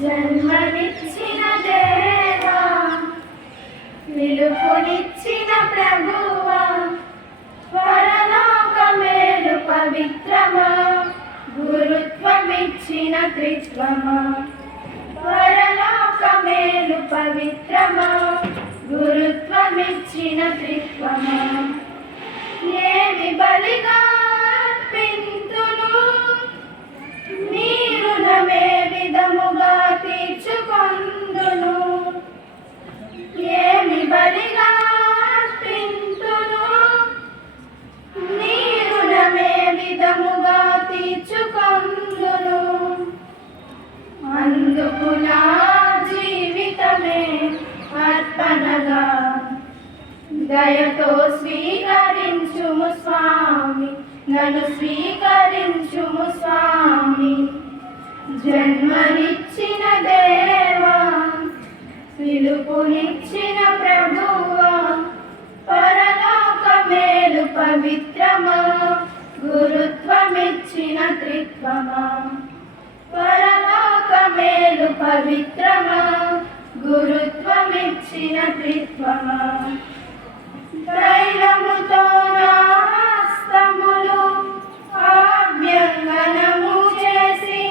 జన్మనిచ్చిన దేవా, పిలుపునిచ్చిన ప్రభువా, పరలోక మేలు పవిత్రమా, గురుత్వమిచ్చిన త్రిత్వమా. పరలోక మేలు పవిత్రమా, గురుత్వమిచ్చిన త్రిత్వమా. ఏమి బలిగా అర్పింతును, నీ రుణమే విధముగా తీర్చుకొందును. ఏమి బలిగా అర్పింతును, నీ రుణమే విధముగా తీర్చుకొందును. అందుకు నా జీవితమే అర్పణగా దయతో స్వీకరించుము స్వామి, నన్ను స్వీకరించుము స్వామి. జన్మనిచ్చిన దేవా, పిలుపునిచ్చిన ప్రభువా, పరలోక మేలు పవిత్రమా, గురుత్వమిచ్చిన త్రిత్వమా. పరలోక మేలు పవిత్రమా, గురుత్వమిచ్చిన త్రిత్వమా. తైలముతో నా హస్తములు అభ్యంగనము చేసి,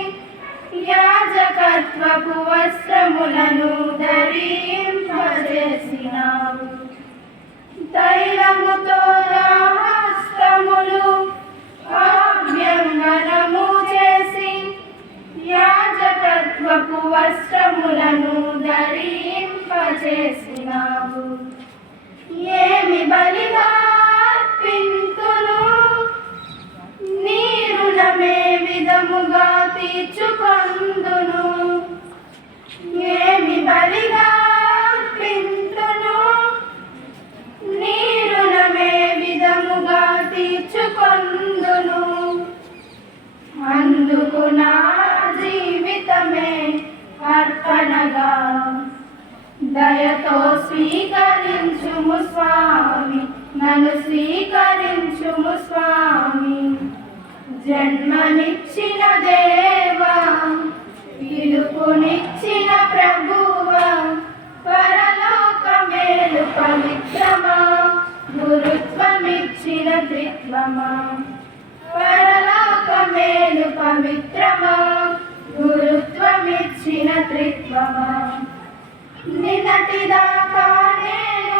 యాజకత్వపు వస్త్రములను ధరింపజేసినావు. తైలముతో నా హస్తములు అభ్యంగనము చేసి, యాజకత్వపు వస్త్రములను ధరింపజేసినావు. ఏమి బలిగా అర్పింతును, నీ రుణమే విధముగా తీర్చుకొందును. ఏమి బలిగా అర్పింతును, నీ రుణమే విధముగా తీర్చుకొందును. అందుకు నా జీవితమే అర్పణగా దయతో స్వీకరించుము స్వామి, నన్ను స్వీకరించుము స్వామి. జన్మనిచ్చిన దేవా, పిలుపునిచ్చిన ప్రభువా, పరలోక మేలు పవిత్రమా, గురుత్వమిచ్చిన త్రిత్వమా. పరలోక మేలు పవిత్రమా, గురుత్వమిచ్చిన త్రిత్వమా. నిన్నటిదాకా